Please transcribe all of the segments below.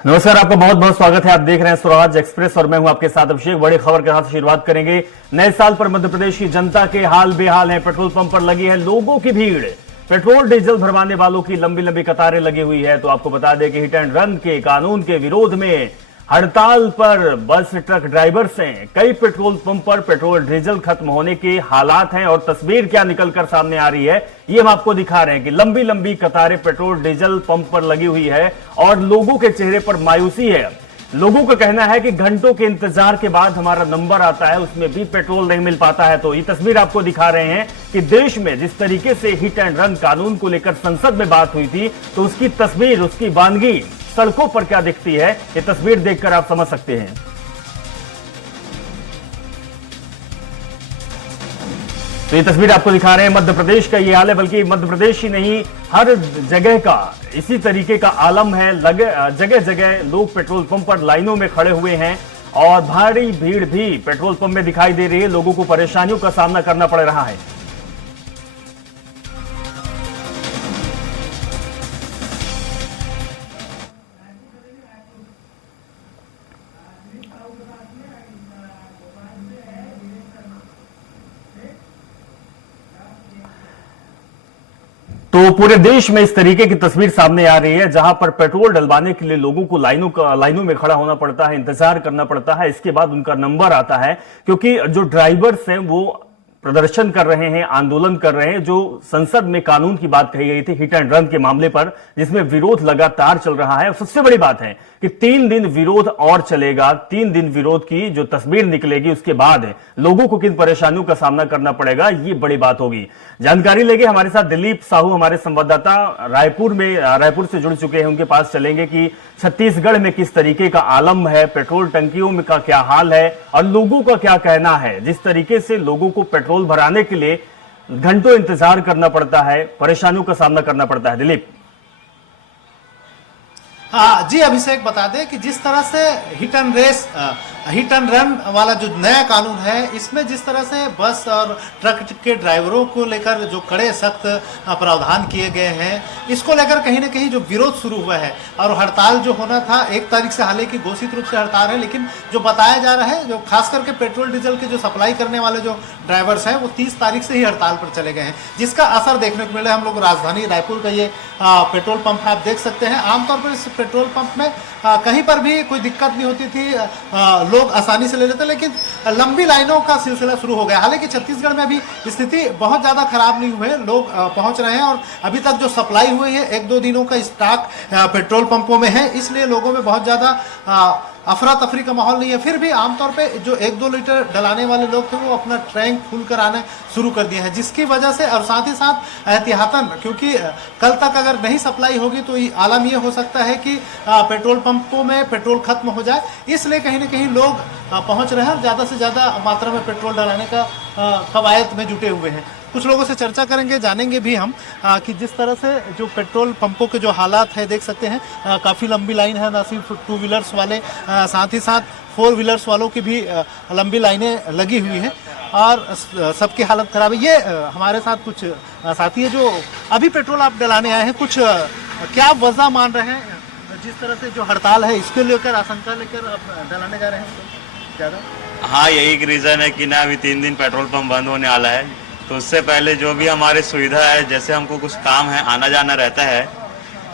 नमस्कार, आपका बहुत बहुत स्वागत है। आप देख रहे हैं स्वराज एक्सप्रेस और मैं हूं आपके साथ अभिषेक। बड़ी खबर के साथ शुरुआत करेंगे। नए साल पर मध्य प्रदेश की जनता के हाल बेहाल हैं। पेट्रोल पंप पर लगी है लोगों की भीड़। पेट्रोल डीजल भरवाने वालों की लंबी लंबी कतारें लगी हुई है। तो आपको बता दें कि हिट एंड रन के कानून के विरोध में हड़ताल पर बस ट्रक ड्राइवर्स हैं। कई पेट्रोल पंप पर पेट्रोल डीजल खत्म होने के हालात हैं और तस्वीर क्या निकलकर सामने आ रही है ये हम आपको दिखा रहे हैं कि लंबी लंबी कतारें पेट्रोल डीजल पंप पर लगी हुई है और लोगों के चेहरे पर मायूसी है। लोगों का कहना है कि घंटों के इंतजार के बाद हमारा नंबर आता है, उसमें भी पेट्रोल नहीं मिल पाता है। तो ये तस्वीर आपको दिखा रहे हैं कि देश में जिस तरीके से हिट एंड रन कानून को लेकर संसद में बात हुई थी, तो उसकी तस्वीर, उसकी वानगी सड़कों पर क्या दिखती है, ये तस्वीर देखकर आप समझ सकते हैं। तो ये तस्वीर आपको दिखा रहे हैं मध्य प्रदेश का ये हाल है, बल्कि मध्य प्रदेश ही नहीं हर जगह का इसी तरीके का आलम है। जगह जगह लोग पेट्रोल पंप पर लाइनों में खड़े हुए हैं और भारी भीड़ भी पेट्रोल पंप में दिखाई दे रही है। लोगों को परेशानियों का सामना करना पड़ रहा है। तो पूरे देश में इस तरीके की तस्वीर सामने आ रही है, जहां पर पेट्रोल डलवाने के लिए लोगों को लाइनों में खड़ा होना पड़ता है, इंतजार करना पड़ता है। इसके बाद उनका नंबर आता है, क्योंकि जो ड्राइवर्स हैं वो प्रदर्शन कर रहे हैं, आंदोलन कर रहे हैं। जो संसद में कानून की बात कही गई थी हिट एंड रन के मामले पर, जिसमें विरोध लगातार चल रहा है। सबसे बड़ी बात है कि 3 दिन विरोध और चलेगा। 3 दिन विरोध की जो तस्वीर निकलेगी, उसके बाद लोगों को किन परेशानियों का सामना करना पड़ेगा, ये बड़ी बात होगी। जानकारी लेंगे हमारे साथ दिलीप साहू, हमारे संवाददाता रायपुर से जुड़ चुके हैं। उनके पास चलेंगे कि छत्तीसगढ़ में किस तरीके का आलम है, पेट्रोल टंकियों में का क्या हाल है और लोगों का क्या कहना है। जिस तरीके से लोगों को पेट्रोल भराने के लिए घंटों इंतजार करना पड़ता है, परेशानियों का सामना करना पड़ता है। दिलीप। हाँ जी अभिषेक, बता दें कि जिस तरह से हिट एंड रन वाला जो नया कानून है, इसमें जिस तरह से बस और ट्रक के ड्राइवरों को लेकर जो कड़े सख्त प्रावधान किए गए हैं, इसको लेकर कहीं ना कहीं जो विरोध शुरू हुआ है और हड़ताल जो होना था 1 तारीख से, हालांकि घोषित रूप से हड़ताल है, लेकिन जो बताया जा रहा है, जो खास करके पेट्रोल डीजल के जो सप्लाई करने वाले जो ड्राइवर्स हैं, वो 30 तारीख से ही हड़ताल पर चले गए हैं, जिसका असर देखने को मिला है। हम लोग राजधानी रायपुर का ये पेट्रोल पंप आप देख सकते हैं। आमतौर पर इस पेट्रोल पंप में कहीं पर भी कोई दिक्कत नहीं होती थी, लोग आसानी से ले लेते, लेकिन लंबी लाइनों का सिलसिला शुरू हो गया। हालांकि छत्तीसगढ़ में अभी स्थिति बहुत ज़्यादा खराब नहीं हुई है, लोग पहुंच रहे हैं और अभी तक जो सप्लाई हुई है 1-2 दिनों का स्टॉक पेट्रोल पंपों में है, इसलिए लोगों में बहुत ज़्यादा अफरा तफरी का माहौल नहीं है। फिर भी आमतौर पे जो 1-2 लीटर डलाने वाले लोग थे, वो अपना टैंक फुल कर आना शुरू कर दिए हैं, जिसकी वजह से और साथ ही साथ एहतियातन, क्योंकि कल तक अगर नहीं सप्लाई होगी तो आलम ये हो सकता है कि पेट्रोल पंपों में पेट्रोल खत्म हो जाए, इसलिए कहीं ना कहीं लोग पहुंच रहे हैं और ज़्यादा से ज़्यादा मात्रा में पेट्रोल डलाने का कवायद में जुटे हुए हैं। कुछ लोगों से चर्चा करेंगे, जानेंगे भी हम कि जिस तरह से जो पेट्रोल पंपों के जो हालात है, देख सकते हैं काफ़ी लंबी लाइन है, न सिर्फ 2 व्हीलर्स वाले, साथ ही साथ 4 व्हीलर्स वालों की भी लंबी लाइनें लगी हुई हैं और सबकी हालत ख़राब है। ये हमारे साथ कुछ साथी है जो अभी पेट्रोल आप डलाने आए हैं, कुछ क्या वजह मान रहे हैं जिस तरह से जो हड़ताल है, इसके लेकर आशंका लेकर आप डलाने जा रहे हैं ज़्यादा? हाँ, यही रीज़न है कि ना अभी 3 दिन पेट्रोल पंप बंद होने वाला है, तो उससे पहले जो भी हमारी सुविधा है, जैसे हमको कुछ काम है, आना जाना रहता है,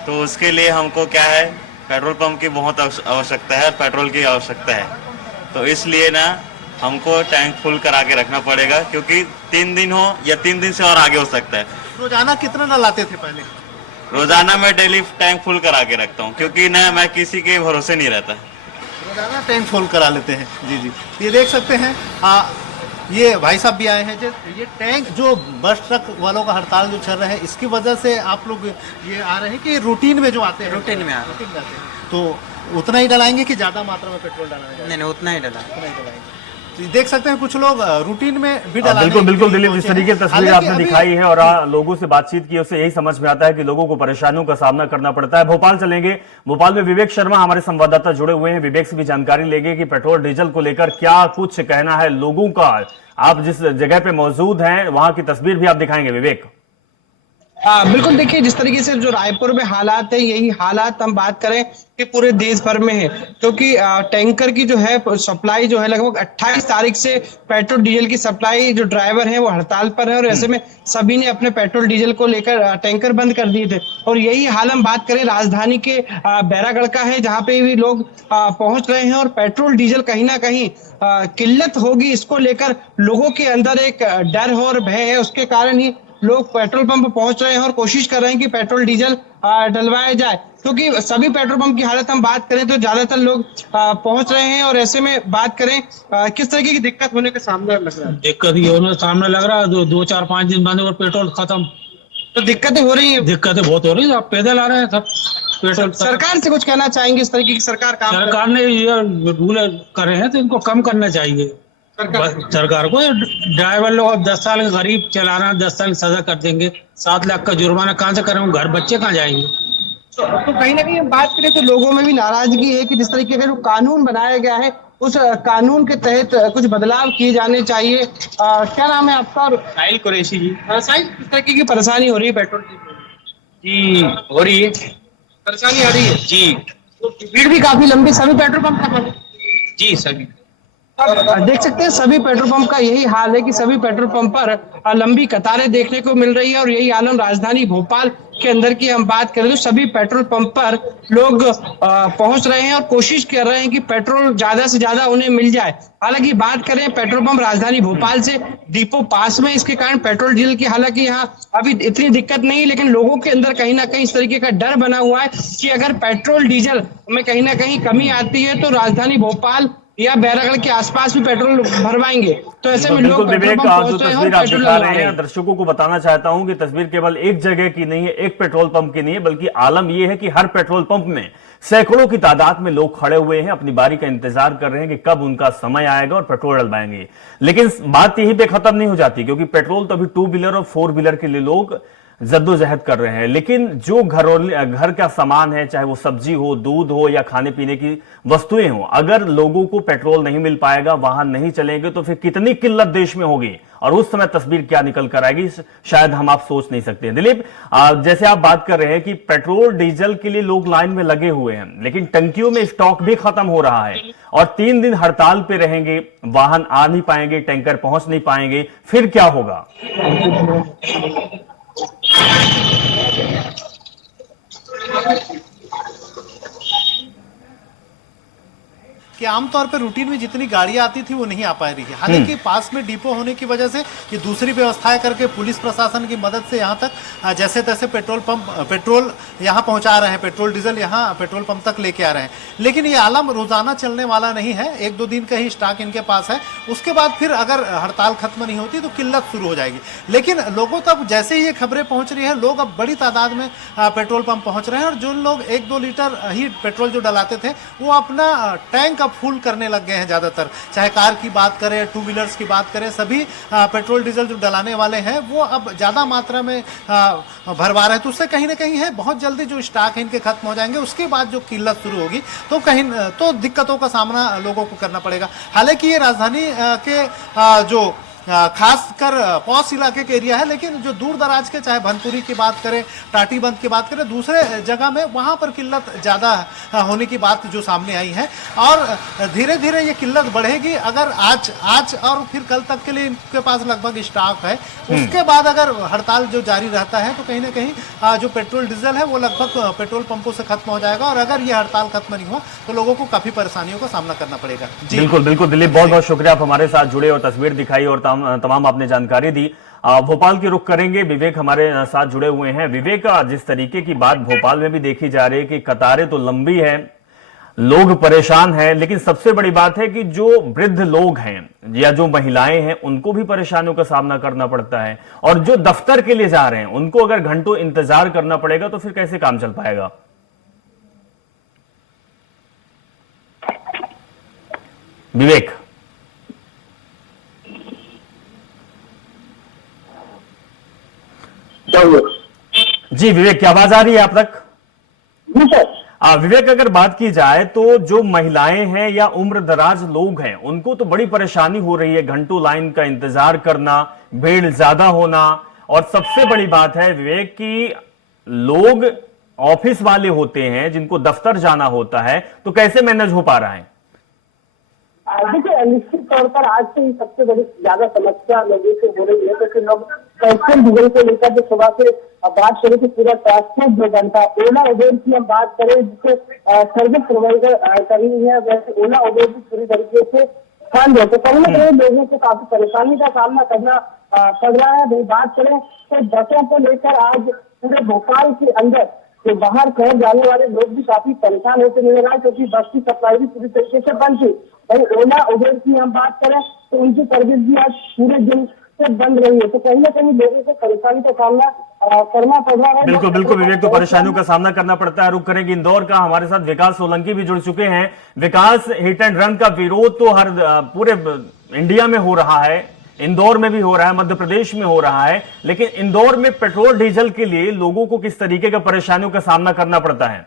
तो उसके लिए हमको क्या है, पेट्रोल पंप की बहुत आवश्यकता है, पेट्रोल की आवश्यकता है। तो इसलिए ना हमको टैंक फुल करा के रखना पड़ेगा, क्योंकि 3 दिन हो या 3 दिन से और आगे हो सकता है। रोजाना कितना डलाते थे पहले? रोजाना मैं डेली टैंक फुल करा के रखता हूँ, क्योंकि ना मैं किसी के भरोसे नहीं रहता। रोजाना टैंक फुल करा लेते हैं। जी जी, ये देख सकते हैं ये भाई साहब भी आए हैं। जो ये टैंक जो बस ट्रक वालों का हड़ताल जो चल रहा है, इसकी वजह से आप लोग ये आ रहे हैं कि रूटीन में जो आते हैं? रूटीन में आते हैं। तो उतना ही डलाएंगे कि ज़्यादा मात्रा में पेट्रोल डालेंगे? नहीं, उतना ही डला। तो देख सकते हैं कुछ लोग रूटीन में भी डलाने। बिल्कुल बिल्कुल दिलीप, जिस तरीके की तस्वीर आपने दिखाई है और लोगों से बातचीत की, उससे यही समझ में आता है कि लोगों को परेशानियों का सामना करना पड़ता है। भोपाल चलेंगे, भोपाल में विवेक शर्मा हमारे संवाददाता जुड़े हुए हैं। विवेक से भी जानकारी लेंगे कि पेट्रोल डीजल को लेकर क्या कुछ कहना है लोगों का। आप जिस जगह पे मौजूद हैं, वहां की तस्वीर भी आप दिखाएंगे विवेक। बिल्कुल। देखिए, जिस तरीके से जो रायपुर में हालात है, यही हालात हम बात करें कि पूरे देश भर में है, क्योंकि टैंकर की जो है सप्लाई जो है लगभग 28 तारीख से पेट्रोल डीजल की सप्लाई, जो ड्राइवर हैं वो हड़ताल पर है और ऐसे में सभी ने अपने पेट्रोल डीजल को लेकर टैंकर बंद कर दिए थे। और यही हाल हम बात करें राजधानी के बैरागढ़ का है, जहाँ पे भी लोग पहुंच रहे हैं और पेट्रोल डीजल कहीं ना कहीं किल्लत होगी, इसको लेकर लोगों के अंदर एक डर और भय है। उसके कारण ही लोग पेट्रोल पंप पहुंच रहे हैं और कोशिश कर रहे हैं कि पेट्रोल डीजल डलवाया जाए, क्योंकि सभी पेट्रोल पंप की हालत हम बात करें तो ज्यादातर लोग पहुंच रहे हैं। और ऐसे में बात करें किस तरीके की दिक्कत होने का सामना लग रहा है? दिक्कत ये होने सामने लग रहा है, दो चार 5 दिन बंद और पेट्रोल खत्म। तो दिक्कतें हो रही हैं। दिक्कतें बहुत हो रही है, आप पैदल आ रहे हैं सब पेट्रोल। सरकार से कुछ कहना चाहेंगे इस तरीके की सरकार काम सरकार ने ये रूल करे हैं तो इनको कम करना चाहिए सरकार को। ड्राइवर लोग अब 10 साल गरीब चला रहे हैं, 10 साल सजा कर देंगे, 7 लाख का जुर्माना कहाँ से करेंगे, घर बच्चे कहाँ जाएंगे? तो कहीं ना कहीं बात करें तो लोगों में भी नाराजगी है कि जिस तरीके का जो कानून बनाया गया है उस कानून के तहत कुछ बदलाव किए जाने चाहिए। क्या नाम है आपका? साहिल कुरैशी जी। साहिल, किस तरीके की परेशानी हो रही है पेट्रोल की? जी हो रही है। परेशानी आ रही है जी तो भीड़ भी काफी लंबी, सभी पेट्रोल पंप का जी सभी। देख सकते हैं सभी पेट्रोल पंप का यही हाल है कि सभी पेट्रोल पंप पर लंबी कतारें देखने को मिल रही है। और यही आलम राजधानी भोपाल के अंदर की हम बात करें तो सभी पेट्रोल पंप पर लोग पहुंच रहे हैं और कोशिश कर रहे हैं कि पेट्रोल ज्यादा से ज्यादा उन्हें मिल जाए। हालांकि बात करें पेट्रोल पंप राजधानी भोपाल से डिपो पास में, इसके कारण पेट्रोल डीजल की हालांकि यहाँ अभी इतनी दिक्कत नहीं, लेकिन लोगों के अंदर कहीं ना कहीं इस तरीके का डर बना हुआ है कि अगर पेट्रोल डीजल में कहीं ना कहीं कमी आती है तो राजधानी भोपाल या बैरागढ़ के आसपास भी पेट्रोल भरवाएंगे। तो ऐसे में बिल्कुल लोग पेट्रोल विवेक, पंप जो पहुंच रहे हैं और तस्वीर आप पेट्रोल दिखा लगवा रहे रहे हैं, हैं। दर्शकों को बताना चाहता हूं कि तस्वीर केवल एक जगह की नहीं है, एक पेट्रोल पंप की नहीं है, बल्कि आलम यह है कि हर पेट्रोल पंप में सैकड़ों की तादाद में लोग खड़े हुए हैं, अपनी बारी का इंतजार कर रहे हैं कि कब उनका समय आएगा और पेट्रोल डलवाएंगे। लेकिन बात यहीं पे खत्म नहीं हो जाती, क्योंकि पेट्रोल तो अभी 2 व्हीलर और 4 व्हीलर के लिए लोग जद्दोजहद कर रहे हैं। लेकिन जो घर का सामान है, चाहे वो सब्जी हो, दूध हो या खाने पीने की वस्तुएं हो, अगर लोगों को पेट्रोल नहीं मिल पाएगा, वाहन नहीं चलेंगे, तो फिर कितनी किल्लत देश में होगी और उस समय तस्वीर क्या निकल कर आएगी, शायद हम आप सोच नहीं सकते। दिलीप, जैसे आप बात कर रहे हैं कि पेट्रोल डीजल के लिए लोग लाइन में लगे हुए हैं, लेकिन टंकियों में स्टॉक भी खत्म हो रहा है और 3 दिन हड़ताल पे रहेंगे, वाहन आ नहीं पाएंगे, टैंकर पहुंच नहीं पाएंगे, फिर क्या होगा? कि आमतौर पर रूटीन में जितनी गाड़ियां आती थी वो नहीं आ पा रही है। हालांकि पास में डिपो होने की वजह से ये दूसरी व्यवस्थाएं करके पुलिस प्रशासन की मदद से यहाँ तक जैसे तैसे पेट्रोल यहाँ पहुंचा रहे हैं, पेट्रोल डीजल यहाँ पेट्रोल पंप तक लेके आ रहे हैं। लेकिन ये आलम रोजाना चलने वाला नहीं है, 1-2 दिन का ही स्टॉक इनके पास है। उसके बाद फिर अगर हड़ताल खत्म नहीं होती तो किल्लत शुरू हो जाएगी। लेकिन लोगों तक जैसे ही ये खबरें पहुंच रही है, लोग अब बड़ी तादाद में पेट्रोल पंप पहुंच रहे हैं और जो लोग 1-2 लीटर ही पेट्रोल जो डलाते थे वो अपना टैंक फुल करने लग गए हैं ज्यादातर। चाहे कार की बात करें, 2 व्हीलर्स की बात करें, सभी पेट्रोल डीजल जो डलाने वाले हैं वो अब ज्यादा मात्रा में भरवा रहे हैं। तो उससे कहीं ना कहीं है बहुत जल्दी जो स्टॉक है इनके खत्म हो जाएंगे। उसके बाद जो किल्लत शुरू होगी तो कहीं तो दिक्कतों का सामना लोगों को करना पड़ेगा। हालांकि ये राजधानी के जो खासकर पौष इलाके के एरिया है, लेकिन जो दूर दराज के चाहे भनपुरी की बात करें, टाटीबंद की बात करें, दूसरे जगह में वहां पर किल्लत ज्यादा होने की बात जो सामने आई है और धीरे धीरे ये किल्लत बढ़ेगी। अगर आज और फिर कल तक के लिए इनके पास लगभग स्टॉक है, उसके बाद अगर हड़ताल जो जारी रहता है तो कहीं ना कहीं जो पेट्रोल डीजल है वो लगभग पेट्रोल पंपों से खत्म हो जाएगा और अगर ये हड़ताल खत्म नहीं हुआ तो लोगों को काफी परेशानियों का सामना करना पड़ेगा। बिल्कुल बिल्कुल दिलीप, बहुत बहुत शुक्रिया, आप हमारे साथ जुड़े और तस्वीर दिखाई और तमाम आपने जानकारी दी। भोपाल की रुख करेंगे, विवेक हमारे साथ जुड़े हुए हैं। विवेक, जिस तरीके की बात भोपाल में भी देखी जा रही है कि कतारें तो लंबी हैं, लोग परेशान हैं, लेकिन सबसे बड़ी बात है कि जो वृद्ध लोग हैं या जो महिलाएं हैं उनको भी परेशानियों का सामना करना पड़ता है और जो दफ्तर के लिए जा रहे हैं उनको अगर घंटों इंतजार करना पड़ेगा तो फिर कैसे काम चल पाएगा? विवेक जी, विवेक क्या आवाज आ रही है आप तक? विवेक, अगर बात की जाए तो जो महिलाएं हैं या उम्र दराज लोग हैं उनको तो बड़ी परेशानी हो रही है, घंटों लाइन का इंतजार करना, भीड़ ज्यादा होना और सबसे बड़ी बात है विवेक की लोग ऑफिस वाले होते हैं जिनको दफ्तर जाना होता है, तो कैसे मैनेज हो पा रहा है? देखिए, निश्चित तौर पर आज से ही सबसे बड़ी ज्यादा समस्या लोगों से हो रही है, क्योंकि लोग पेट्रोल डीजल को लेकर जो सुबह से बात करें तो पूरा ट्रांसपोर्ट जो बनता है, ओला उबेर की हम बात करें जिसे सर्विस प्रोवाइडर करनी है, वैसे ओला उबेर भी पूरी तरीके से बंद है। तो कहीं ना कहीं लोगों को काफी परेशानी का सामना करना पड़ रहा है। भाई बात करें तो बसों को लेकर आज पूरे भोपाल के अंदर तो बाहर शहर जाने वाले लोग भी काफी परेशान होते नजर आए, क्योंकि बस की सप्लाई भी पूरी तरीके से बंद थी। भाई ओला उबेर की हम बात करें तो उनकी सर्विस भी आज पूरे दिन से बंद रही है। तो कहीं ना कहीं लोगों को परेशानी का सामना करना पड़ रहा है। बिल्कुल बिल्कुल विवेक, तो परेशानियों का सामना करना पड़ता है। रुक करेंगे इंदौर का, हमारे साथ विकास सोलंकी भी जुड़ चुके हैं। विकास, हिट एंड रन का विरोध तो हर पूरे इंडिया में हो रहा है, इंदौर में भी हो रहा है, मध्य प्रदेश में हो रहा है, लेकिन इंदौर में पेट्रोल डीजल के लिए लोगों को किस तरीके की परेशानियों का सामना करना पड़ता है?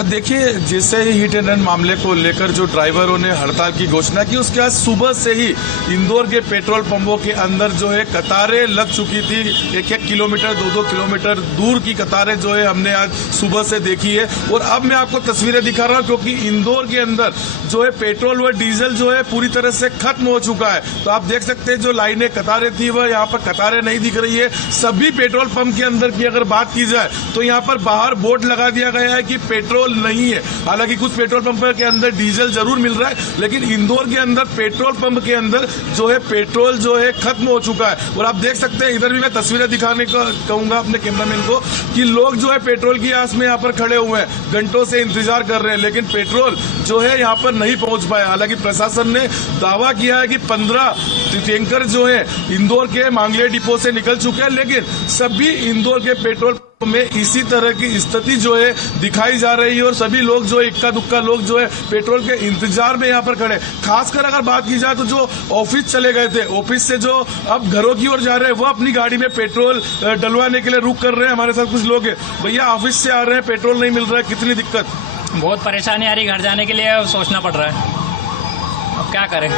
देखिए, जैसे ही हिट एंड रन मामले को लेकर जो ड्राइवरों ने हड़ताल की घोषणा की, उसके बाद सुबह से ही इंदौर के पेट्रोल पंपों के अंदर जो है कतारें लग चुकी थी। 1-1 किलोमीटर 2-2 किलोमीटर दूर की कतारें जो है हमने आज सुबह से देखी है। और अब मैं आपको तस्वीरें दिखा रहा हूं, क्योंकि इंदौर के अंदर जो है पेट्रोल व डीजल जो है पूरी तरह से खत्म हो चुका है। तो आप देख सकते हैं जो लाइनें कतारें थी वह यहाँ पर कतारें नहीं दिख रही है। सभी पेट्रोल पंप के अंदर की अगर बात की जाए तो यहाँ पर बाहर बोर्ड लगा दिया गया है कि पेट्रोल नहीं है। हालांकि कुछ पेट्रोल पंप के अंदर डीजल जरूर मिल रहा है, लेकिन इंदौर के अंदर पेट्रोल पंप के अंदर जो है पेट्रोल जो है खत्म हो चुका है। और आप देख सकते हैं, इधर भी मैं तस्वीरें दिखाने को कहूंगा अपने कैमरामैन को कि लोग जो है पेट्रोल की आस में यहाँ पर खड़े हुए हैं, घंटों से इंतजार कर रहे हैं, लेकिन पेट्रोल जो है यहाँ पर नहीं पहुंच पाया। हालांकि प्रशासन ने दावा किया है कि 15 टैंकर जो है इंदौर के मांगले डिपो से निकल चुके हैं, लेकिन सभी इंदौर के पेट्रोल में इसी तरह की स्थिति जो है दिखाई जा रही है। और सभी लोग जो इक्का दुक्का लोग जो है पेट्रोल के इंतजार में यहाँ पर खड़े। खासकर अगर बात की जाए तो जो ऑफिस चले गए थे, ऑफिस से जो अब घरों की ओर जा रहे हैं, वो अपनी गाड़ी में पेट्रोल डलवाने के लिए रुक कर रहे हैं। हमारे साथ कुछ लोग हैं, भैया ऑफिस से आ रहे हैं, पेट्रोल नहीं मिल रहा है, कितनी दिक्कत? बहुत परेशानी आ रही, घर जाने के लिए सोचना पड़ रहा है, अब क्या करें।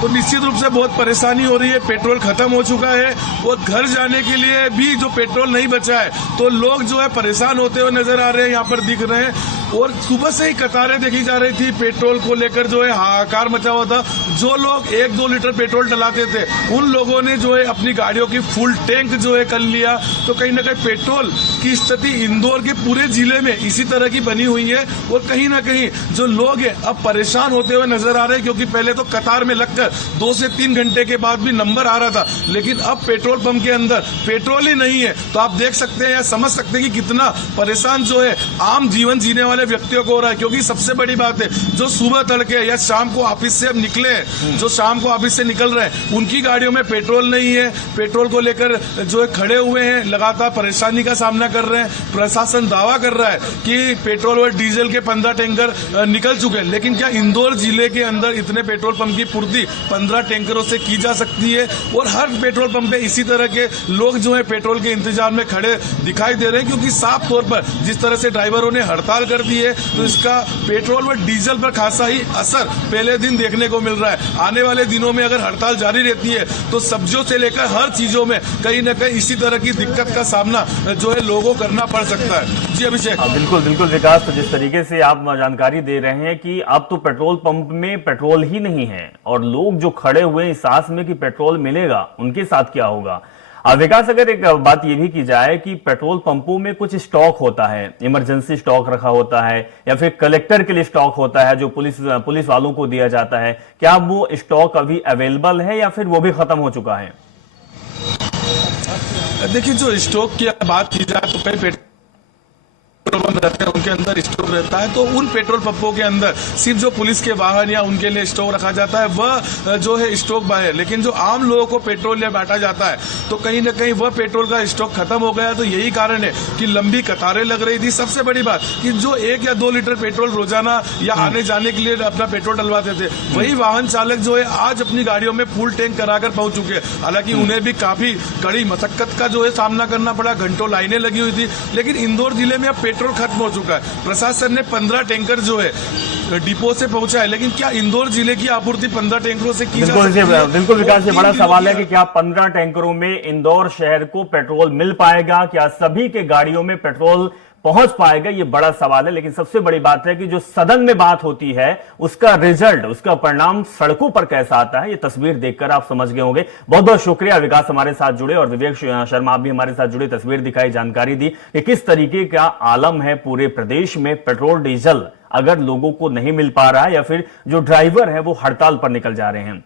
तो निश्चित रूप से बहुत परेशानी हो रही है, पेट्रोल खत्म हो चुका है और घर जाने के लिए भी जो पेट्रोल नहीं बचा है, तो लोग जो है परेशान होते हुए नजर आ रहे हैं, यहाँ पर दिख रहे हैं। और सुबह से ही कतारें देखी जा रही थी, पेट्रोल को लेकर जो है हाहाकार मचा हुआ था। जो लोग 1-2 लीटर पेट्रोल डलाते थे, उन लोगों ने जो है अपनी गाड़ियों की फुल टैंक जो है कर लिया। तो कहीं ना कहीं पेट्रोल की स्थिति इंदौर के पूरे जिले में इसी तरह की बनी हुई है। और कहीं ना कहीं जो लोग हैं अब परेशान होते हुए नजर आ रहे हैं, क्योंकि पहले तो कतार में लगकर 2 से 3 घंटे के बाद भी नंबर आ रहा था, लेकिन अब पेट्रोल पंप के अंदर पेट्रोल ही नहीं है। तो आप देख सकते हैं या समझ सकते हैं कि कितना परेशान जो है आम जीवन जीने वाले व्यक्तियों को हो रहा है। क्योंकि सबसे बड़ी बात है, जो सुबह तड़के या शाम को ऑफिस से अब निकले हैं, जो शाम को ऑफिस से निकल रहे हैं, उनकी गाड़ियों में पेट्रोल नहीं है। पेट्रोल को लेकर जो है खड़े हुए हैं, लगातार परेशानी का सामना कर रहे हैं। प्रशासन दावा कर रहा है कि पेट्रोल और डीजल के 15 टैंकर निकल चुके हैं, लेकिन क्या इंदौर जिले के अंदर इतने पेट्रोल पंप की पूर्ति 15 टैंकरों से की जा सकती है? और हर पेट्रोल पंप पे इसी तरह के लोग जो है पेट्रोल के इंतजार में खड़े दिखाई दे रहे हैं। क्योंकि साफ तौर पर जिस तरह से ड्राइवरों ने हड़ताल कर दी है, तो इसका पेट्रोल व डीजल पर खासा ही असर पहले दिन देखने को मिल रहा है। आने वाले दिनों में अगर हड़ताल जारी रहती है तो सब्जियों से लेकर हर चीजों में कहीं न कहीं इसी तरह की दिक्कत का सामना जो है लोगों को करना पड़ सकता है। जी अभिषेक। बिल्कुल बिल्कुल विकास, तो जिस तरीके से आप जानकारी दे रहे हैं कि अब तो पेट्रोल पंप में पेट्रोल ही नहीं है और लोग जो खड़े हुए हैं इस आस में कि पेट्रोल मिलेगा, उनके साथ क्या होगा? विकास, अगर एक बात यह भी की जाए कि पेट्रोल पंपों में कुछ स्टॉक होता है, इमरजेंसी स्टॉक रखा होता है या फिर कलेक्टर के लिए स्टॉक होता है जो पुलिस वालों को दिया जाता है, क्या वो स्टॉक अभी अवेलेबल है या फिर वो भी खत्म हो चुका है? देखिए, जो स्टॉक की बात की जाए तो कई पेट्रोल पंप रहते हैं, उनके अंदर स्टॉक रहता है। तो उन पेट्रोल पंपों के अंदर सिर्फ जो पुलिस के वाहन या उनके लिए स्टॉक रखा जाता है वह जो है स्टॉक बाहर। लेकिन जो आम लोगों को पेट्रोल या बांटा जाता है तो कहीं ना कहीं वह पेट्रोल का स्टॉक खत्म हो गया। तो यही कारण है कि लंबी कतारें लग रही थी। सबसे बड़ी बात कि जो 1 या 2 लीटर पेट्रोल रोजाना या आने जाने के लिए अपना पेट्रोल डलवाते थे, वही वाहन चालक जो है आज अपनी गाड़ियों में फुल टैंक कराकर पहुंच चुके हैं। हालांकि उन्हें भी काफी कड़ी मशक्कत का जो है सामना करना पड़ा, घंटों लाइनें लगी हुई थी। लेकिन इंदौर जिले में अब पेट्रोल खत्म हो चुका है। प्रशासन ने 15 टैंकर जो है डिपो से पहुंचा है, लेकिन क्या इंदौर जिले की आपूर्ति 15 टैंकरों से की जा बिल्कुल सकती है? बिल्कुल विकास, ये और बड़ा 3 किलो सवाल है की- कि क्या 15 टैंकरों में इंदौर शहर को पेट्रोल मिल पाएगा, क्या सभी के गाड़ियों में पेट्रोल पहुंच पाएगा, ये बड़ा सवाल है। लेकिन सबसे बड़ी बात है कि जो सदन में बात होती है उसका रिजल्ट, उसका परिणाम सड़कों पर कैसा आता है, ये तस्वीर देखकर आप समझ गए होंगे। बहुत बहुत शुक्रिया विकास, हमारे साथ जुड़े, और विवेक शर्मा आप भी हमारे साथ जुड़े, तस्वीर दिखाई, जानकारी दी कि किस तरीके का आलम है पूरे प्रदेश में। पेट्रोल डीजल अगर लोगों को नहीं मिल पा रहा है या फिर जो ड्राइवर है वो हड़ताल पर निकल जा रहे हैं।